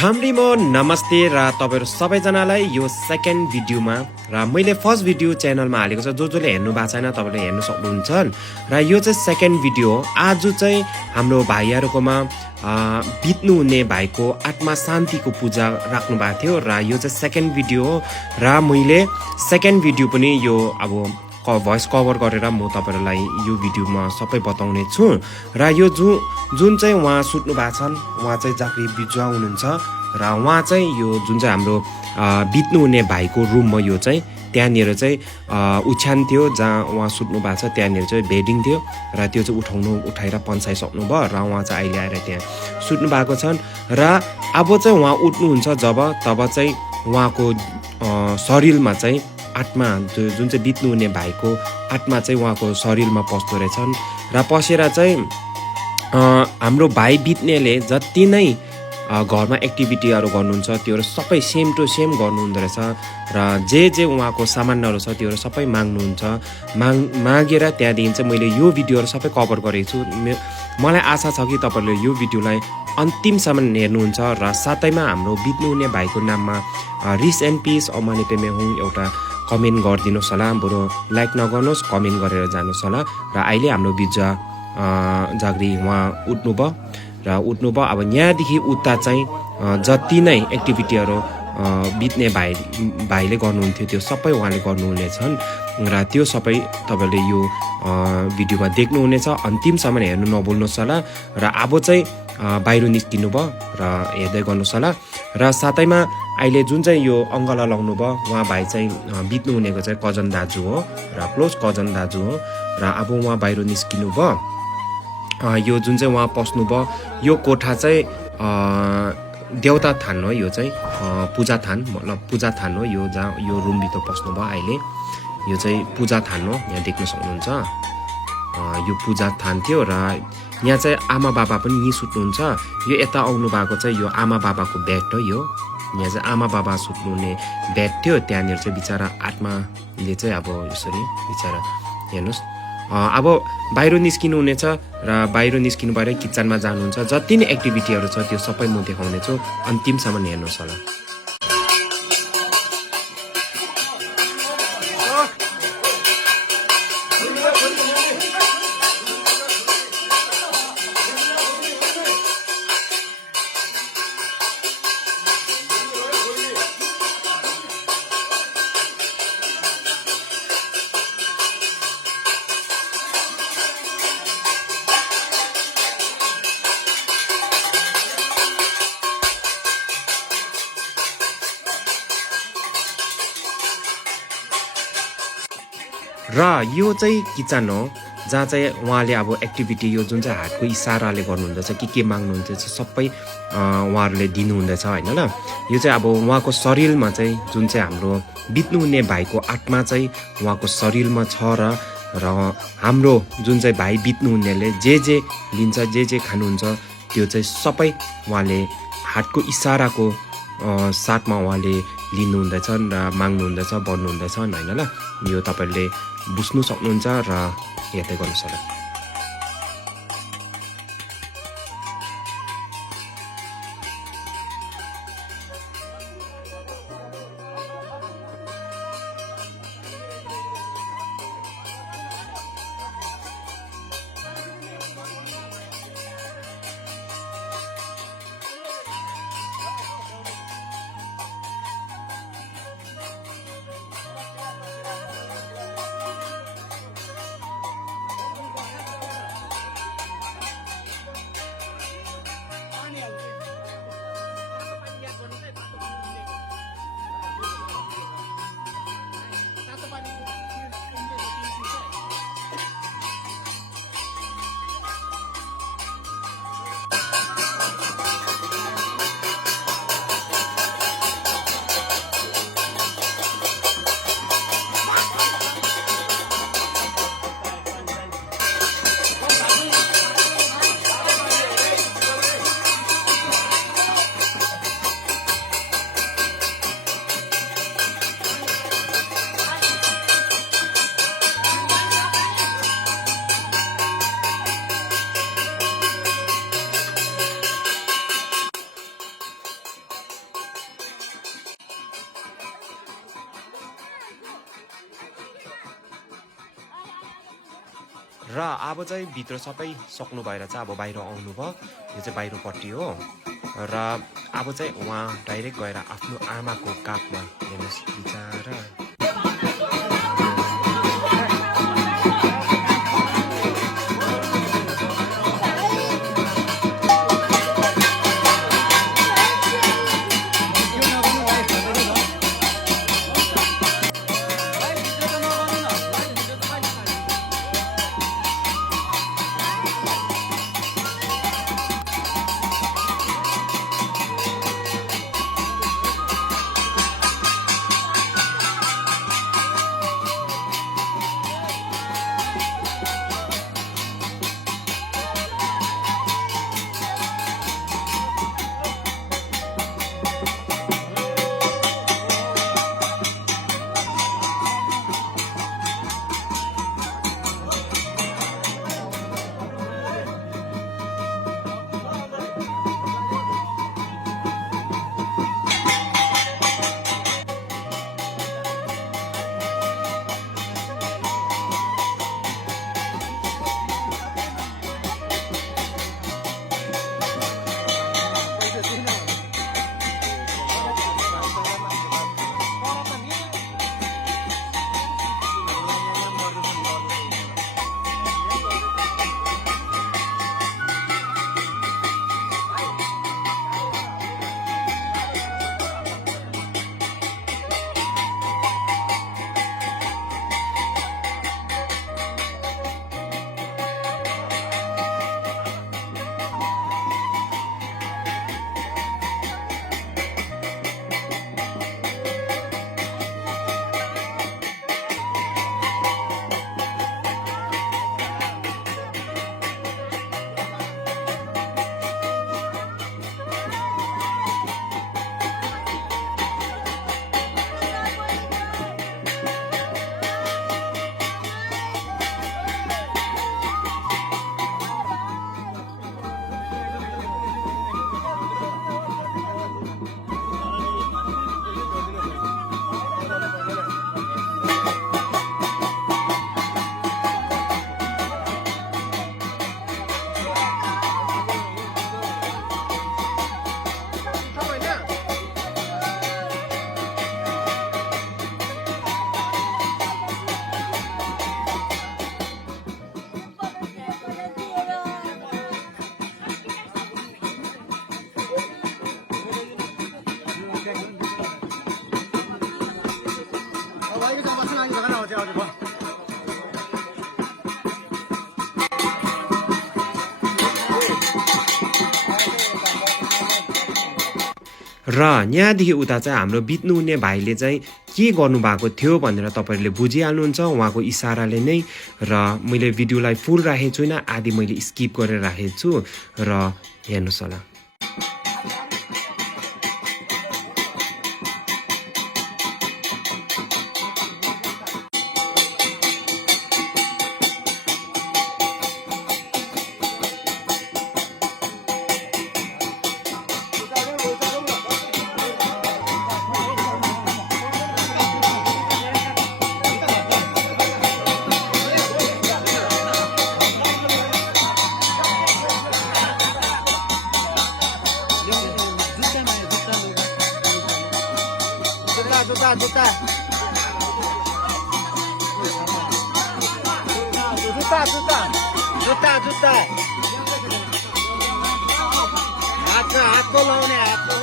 खाम्रीमो नमस्ते र तपाईहरु सबैजनालाई यो सेकेन्ड भिडियोमा र मैले फर्स्ट भिडियो च्यानलमा हालेको छ जसले हेर्नु भएको छैन तपाईले हेर्न सक्नुहुन्छ र यो चाहिँ सेकेन्ड भिडियो हो। आज चाहिँ हाम्रो भाइहरुकोमा बित्नु हुने भाइको आत्मा शान्तिको पूजा राख्नु भएको थियो र यो चाहिँ सेकेन्ड भिडियो हो र मैले सेकेन्ड भिडियो पनि यो अब भोइस कभर गरेर म तपाईहरुलाई यो भिडियोमा सबै बताउने छु र यो जुन चाहिँ उहाँ सुत्नु भएको छन् उहाँ चाहिँ जाक्री बिजुवा हुनुहुन्छ र उहाँ चाहिँ यो जुन चाहिँ हाम्रो बित्नु हुने भाइको रुममा यो चाहिँ त्यहाँनिर चाहिँ उछ्यान थियो जहाँ उहाँ सुत्नु भएको छ त्यहाँनिर चाहिँ बेडिङ थियो र त्यो चाहिँ उठाएर पन्साइसक्नु भयो र उहाँ चाहिँ अहिले आएर त्यहाँ सुत्नु भएको छन् र अब चाहिँ उहाँ उठ्नुहुन्छ तब चाहिँ उहाँको शरीरमा चाहिँ आत्मा जुन चाहिँ बित्नु हुने भाइको आत्मा चाहिँ उहाँको शरीरमा पस्दो रहेछन् र पसेर चाहिँ हाम्रो भाइ बित्नेले जति नै घरमा एक्टिभिटीहरू गर्नुहुन्छ त्योहरू सबै सेम टु सेम गर्नुहुँदो रहेछ र जे उहाँको सामानहरू छ त्योहरू सबै माग्नुहुन्छ मागेर त्यहाँदेखि चाहिँ मैले यो भिडियोहरू सबै कभर गरेको छु। मलाई आशा छ कि तपाईहरुले यो भिडियोलाई अन्तिमसम्म हेर्नुहुन्छ र साथैमा हाम्रो बित्नु हुने भाइको नाममा रिस एन्ड पिस अमाने पेमे हुँ एउटा कमेन्ट गरिदिनुहोस् होला, बरु लाइक नगर्नुहोस् कमेन्ट गरेर जानुहोस् होला। र अहिले हाम्रो बिजुवा जाग्री उहाँ उठ्नुभयो अब यहाँदेखि उता चाहिँ जति नै एक्टिभिटीहरू बित्ने भाइले गर्नुहुन्थ्यो त्यो सबै उहाँले गर्नुहुनेछन् र त्यो सबै तपाईले यो भिडियोमा देख्नुहुनेछ। अन्तिमसम्म हेर्नु नभुल्नुहोस् होला र अब चाहिँ बाहिर निस्किनु भयो र हेर्दै गर्नुहोस् होला। र साथैमा अहिले जुन चाहिँ यो अङ्गला लाउनु भयो उहाँ भाइ चाहिँ बित्नु हुनेको चाहिँ कजन दाजु हो र क्लोज कजन दाजु हो र अब उहाँ बाहिर निस्किनु भयो। यो जुन चाहिँ उहाँ पस्नु भयो यो कोठा चाहिँ देवता थान हो, यो चाहिँ पूजा थान मतलब पूजा थान हो। यो जहाँ यो रुमभित्र पस्नु भयो अहिले यो चाहिँ पूजा थान हो, यहाँ देख्न सक्नुहुन्छ यो पूजा थान थियो र यहाँ चाहिँ आमा बाबा पनि यहीँ सुत्नुहुन्छ। यो यता आउनु भएको चाहिँ यो आमा बाबाको बेड हो। यो यहाँ चाहिँ आमा बाबा सुत्नुहुने बेड थियो, त्यहाँनिर चाहिँ बिचरा आत्माले चाहिँ अब यसरी बिचरा हेर्नुहोस् अब बाहिर निस्किनु हुनेछ र बाहिर निस्किनु भएर किचनमा जानुहुन्छ। जति नै एक्टिभिटीहरू छ त्यो सबै म देखाउनेछु, अन्तिमसम्म हेर्नुहोस् होला। र यो चाहिँ किचन हो जहाँ चाहिँ उहाँले अब एक्टिभिटी यो जुन चाहिँ हातको इसाराले गर्नुहुँदैछ के माग्नुहुँदैछ सबै उहाँहरूले दिनुहुँदैछ होइन ल। यो चाहिँ अब उहाँको शरीरमा चाहिँ जुन चाहिँ हाम्रो बित्नु हुने भाइको आत्मा चाहिँ उहाँको शरीरमा छ र हाम्रो जुन चाहिँ भाइ बित्नु हुनेले जे लिन्छ जे खानुहुन्छ त्यो चाहिँ सबै उहाँले हातको इसाराको साथमा उहाँले लिनुहुँदैछन् र माग्नुहुँदैछ बढ्नुहुँदैछन् होइन ल। यो तपाईले बुझ्नु सक्नुहुन्छ र हेर्दै गर्नुहोस् होला। र अब चाहिँ भित्र सबै सक्नु भएर चाहिँ अब बाहिर आउनुभयो। यो चाहिँ बाहिरपट्टि हो र अब चाहिँ उहाँ डाइरेक्ट गएर आफ्नो आमाको काखमा हेर्नुहोस् बिचारा। र यहाँदेखि उता चाहिँ हाम्रो बित्नु हुने भाइले चाहिँ के गर्नुभएको थियो भनेर तपाईँहरूले बुझिहाल्नुहुन्छ उहाँको इसाराले नै। र मैले भिडियोलाई फुल राखेको छुइनँ, आदि मैले स्किप गरेर राखेको छु र हेर्नुहोस् होला। जुत्ता जुत्ता जुत्ता जुत्ता जुत्ता जुत्ता हातको लाउने हातको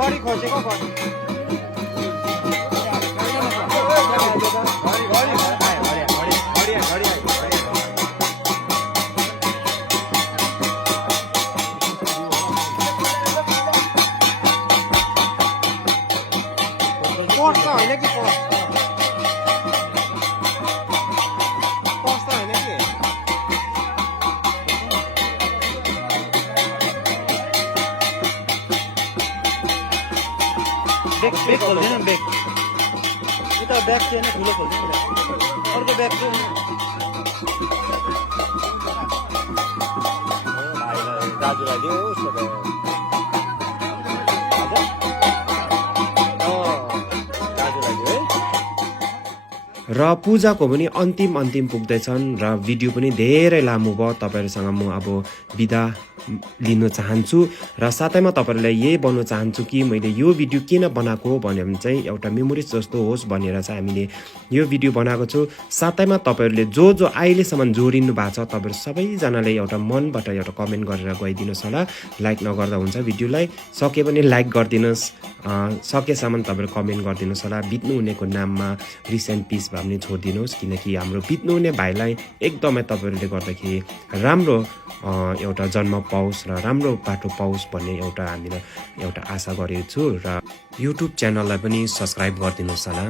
घडी खोसेको घडी पर्स त होइन कि पर्स त होइन कि ब्याग खोल्दैन ब्याग उता ब्याग चाहिँ होइन ठुलो खोल्दैन अर्को ब्याग चाहिँ दाजुलाई दियो उसको दाजुलाई दियो है र पूजाको पनि अन्तिम पुग्दैछन् र भिडियो पनि धेरै लामो भयो। तपाईँहरूसँग म अब बिदा लिन चाहन्छु र साथैमा तपाईँहरूलाई यही भन्नु चाहन्छु कि मैले यो भिडियो किन बनाएको भन्यो भने चाहिँ एउटा मेमोरिज जस्तो होस् भनेर चाहिँ हामीले यो भिडियो बनाएको छु। साथैमा तपाईँहरूले जो अहिलेसम्म जोडिनु भएको छ तपाईँहरू सबैजनाले एउटा मनबाट एउटा कमेन्ट गरेर गइदिनुहोस् होला। लाइक नगर्दा हुन्छ भिडियोलाई, सके पनि लाइक गरिदिनुहोस्, सकेसम्म तपाईँहरू कमेन्ट गरिदिनुहोस् होला। बित्नु हुनेको नाममा रिसेन्ट पिस भए पनि छोडिदिनुहोस्, किनकि हाम्रो बित्नु हुने भाइलाई एकदमै तपाईँहरूले गर्दाखेरि राम्रो एउटा जन्म पाओस् र राम्रो बाटो पाओस् भन्ने हामीले एउटा आशा गरेको छु। र युट्युब च्यानललाई पनि सब्सक्राइब गरिदिनुहोस् होला।